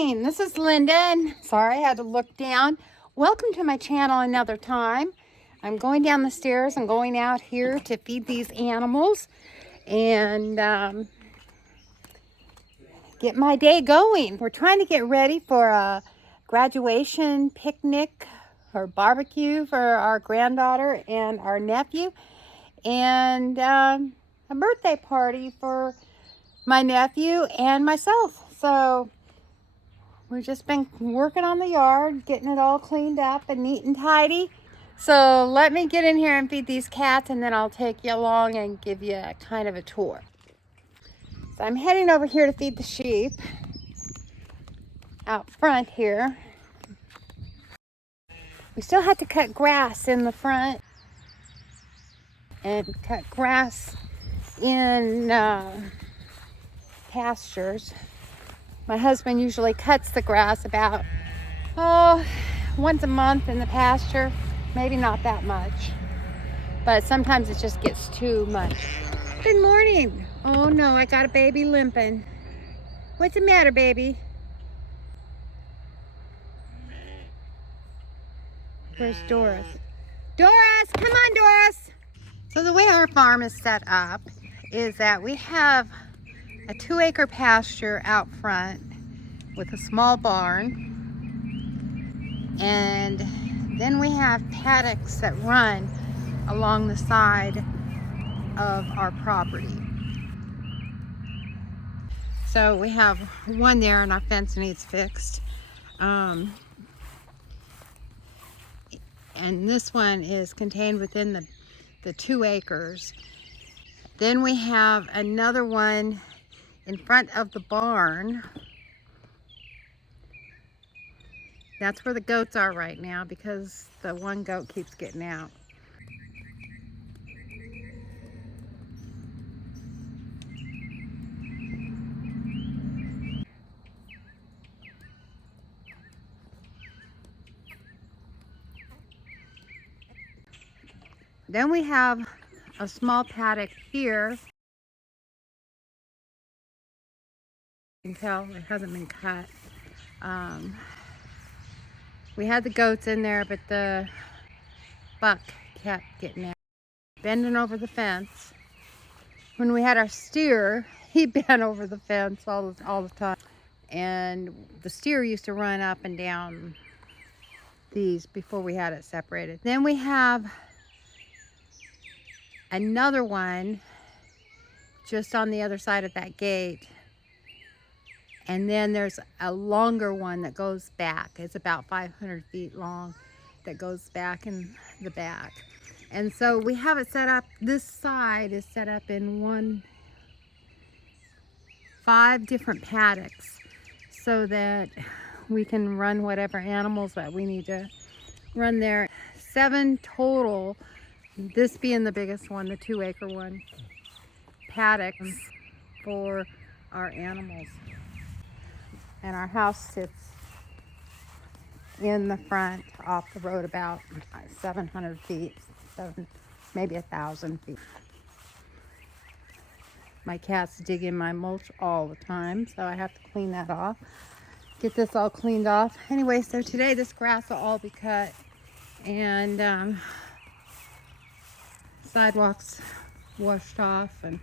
morning. This is Linda, and sorry I had to look down. Welcome to my channel another time. I'm going down the stairs and going out here to feed these animals and get my day going. We're trying to get ready for a graduation picnic or barbecue for our granddaughter and our nephew, and a birthday party for my nephew and myself. So we've just been working on the yard, getting it all cleaned up and neat and tidy. So let me get in here and feed these cats, and then I'll take you along and give you a kind of a tour. So I'm heading over here to feed the sheep out front here. We still have to cut grass in the front and cut grass in pastures. My husband usually cuts the grass about once a month in the pasture. Maybe not that much, but sometimes it just gets too much. Good morning. Oh no, I got a baby limping. What's the matter, baby? Where's Doris? Doris, come on, Doris. So the way our farm is set up is that we have a 2-acre pasture out front with a small barn, and then we have paddocks that run along the side of our property. So we have one there, and our fence needs fixed. And this one is contained within the 2 acres. Then we have another one in front of the barn. That's where the goats are right now because the one goat keeps getting out. Then we have a small paddock here. You can tell it hasn't been cut. We had the goats in there, but the buck kept getting out, bending over the fence. When we had our steer, he bent over the fence all the time. And the steer used to run up and down these before we had it separated. Then we have another one just on the other side of that gate. And then there's a longer one that goes back. It's about 500 feet long that goes back in the back. And so we have it set up, this side is set up in 5 different paddocks so that we can run whatever animals that we need to run there. 7 total, this being the biggest one, the 2-acre one, paddocks for our animals. And our house sits in the front off the road about 700 feet, maybe 1,000 feet. My cats dig in my mulch all the time, so I have to clean that off. Get this all cleaned off. Anyway, so today this grass will all be cut, and sidewalks washed off, and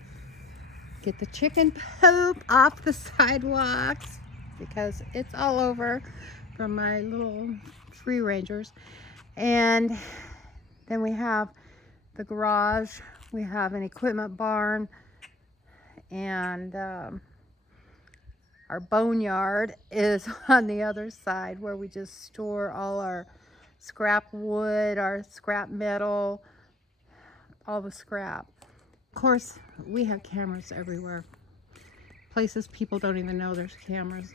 get the chicken poop off the sidewalks because it's all over from my little tree rangers. And then we have the garage, we have an equipment barn, and our boneyard is on the other side where we just store all our scrap wood, our scrap metal, all the scrap. Of course, we have cameras everywhere. Places people don't even know there's cameras.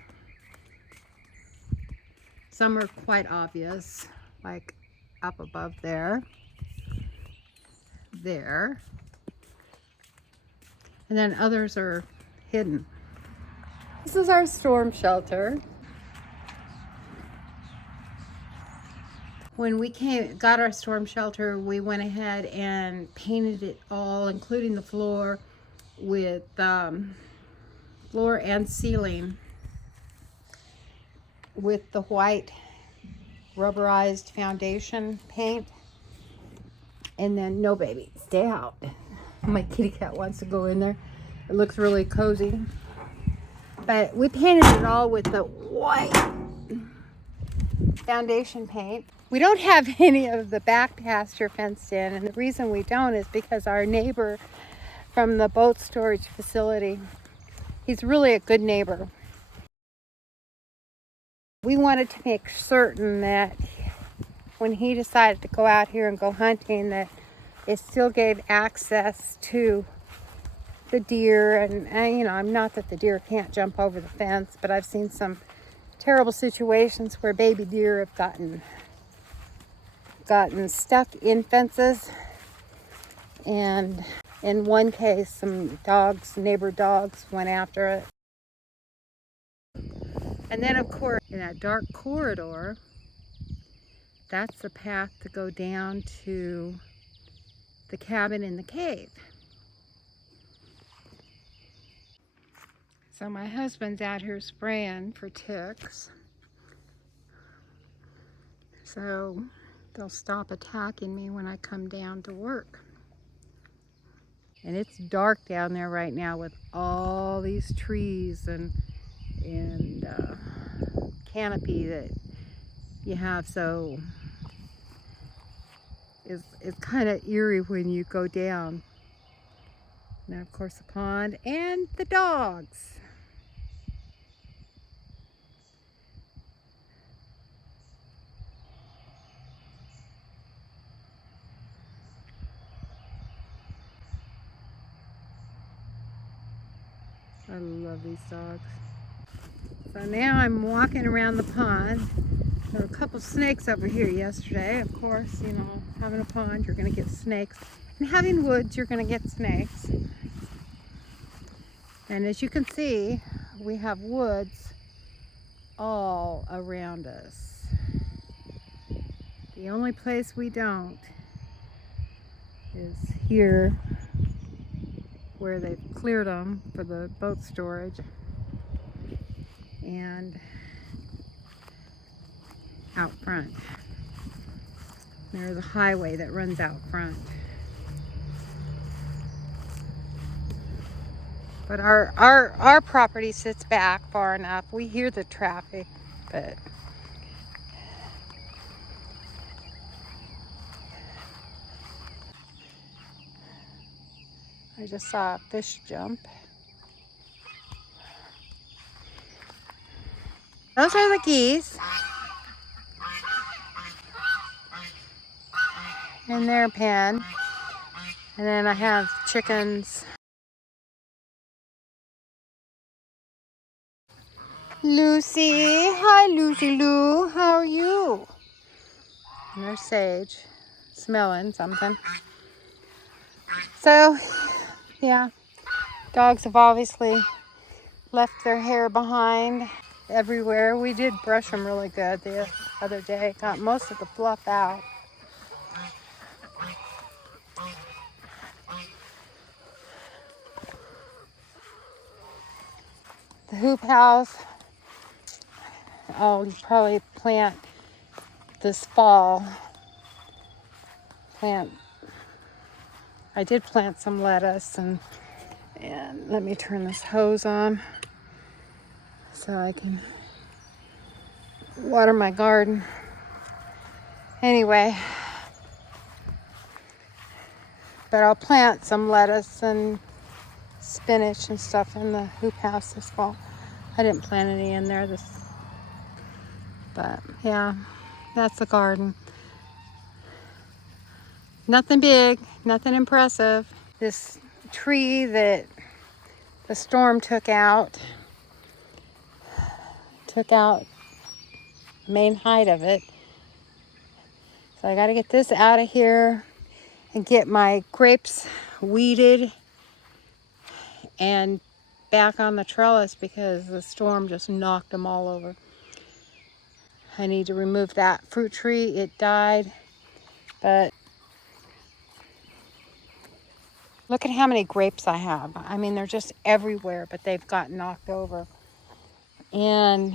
Some are quite obvious, like up above there, and then others are hidden. This is our storm shelter. When we got our storm shelter, we went ahead and painted it all, including the floor, with floor and ceiling with the white rubberized foundation paint. And then, no baby, stay out. My kitty cat wants to go in there. It looks really cozy. But we painted it all with the white foundation paint. We don't have any of the back pasture fenced in, and the reason we don't is because our neighbor from the boat storage facility, he's really a good neighbor. We wanted to make certain that when he decided to go out here and go hunting, that it still gave access to the deer. And you know, I'm not that the deer can't jump over the fence, but I've seen some terrible situations where baby deer have gotten stuck in fences. And in one case, some dogs, neighbor dogs, went after it. And then, of course, in that dark corridor, that's the path to go down to the cabin in the cave. So my husband's out here spraying for ticks, so they'll stop attacking me when I come down to work. And it's dark down there right now with all these trees and canopy that you have, so it's kind of eerie when you go down. Now, of course, the pond and the dogs. I love these dogs. So now I'm walking around the pond. There were a couple snakes over here yesterday. Of course, you know, having a pond, you're going to get snakes. And having woods, you're going to get snakes. And as you can see, we have woods all around us. The only place we don't is here, where they've cleared them for the boat storage, and out front. There's a highway that runs out front. But our property sits back far enough. We hear the traffic, but I just saw a fish jump. Those are the geese in their pen. And then I have chickens. Lucy, hi Lucy Lou, how are you? And there's Sage, smelling something. So, yeah, dogs have obviously left their hair behind everywhere. We did brush them really good the other day. Got most of the fluff out. The hoop house, I'll probably plant this fall. I did plant some lettuce, and let me turn this hose on so I can water my garden. Anyway, but I'll plant some lettuce and spinach and stuff in the hoop house this fall. I didn't plant any in there but yeah, that's the garden. Nothing big, nothing impressive. This tree that the storm took out the main height of it. So I got to get this out of here and get my grapes weeded and back on the trellis because the storm just knocked them all over. I need to remove that fruit tree. It died, but look at how many grapes I have. I mean, they're just everywhere, but they've got knocked over. And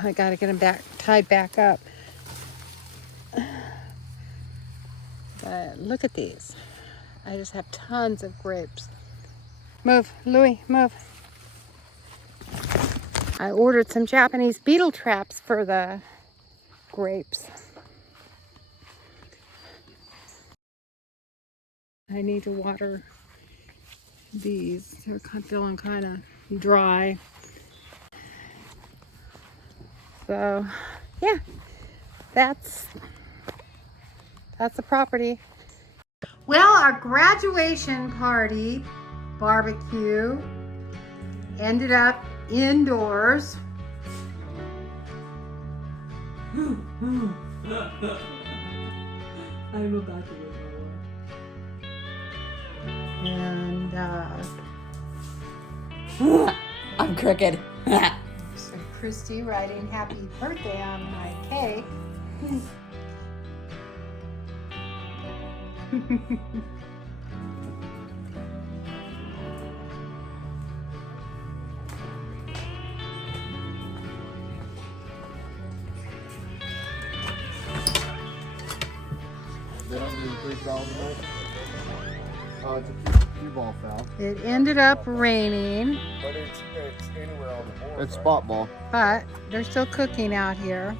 I gotta get them tied back up. But look at these. I just have tons of grapes. Move, Louie, move. I ordered some Japanese beetle traps for the grapes. I need to water these. They're feeling kind of dry. So, yeah, that's the property. Well, our graduation party barbecue ended up indoors. I'm about to lose And I'm crooked. so Christy writing happy birthday on my cake. They don't do 3 fouls a night? It's a cue ball foul. It ended up raining, But it's anywhere on the board. It's spot ball. but they're still cooking out here.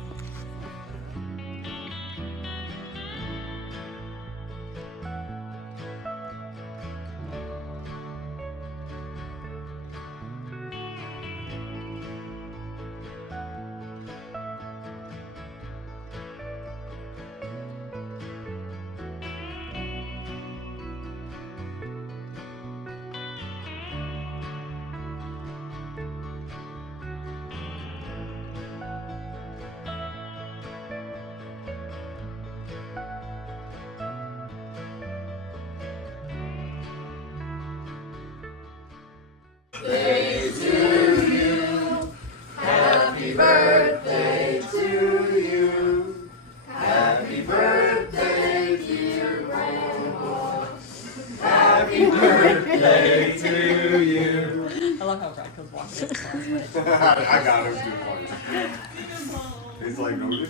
I love how Brad comes walking. I got him too. He's like, no.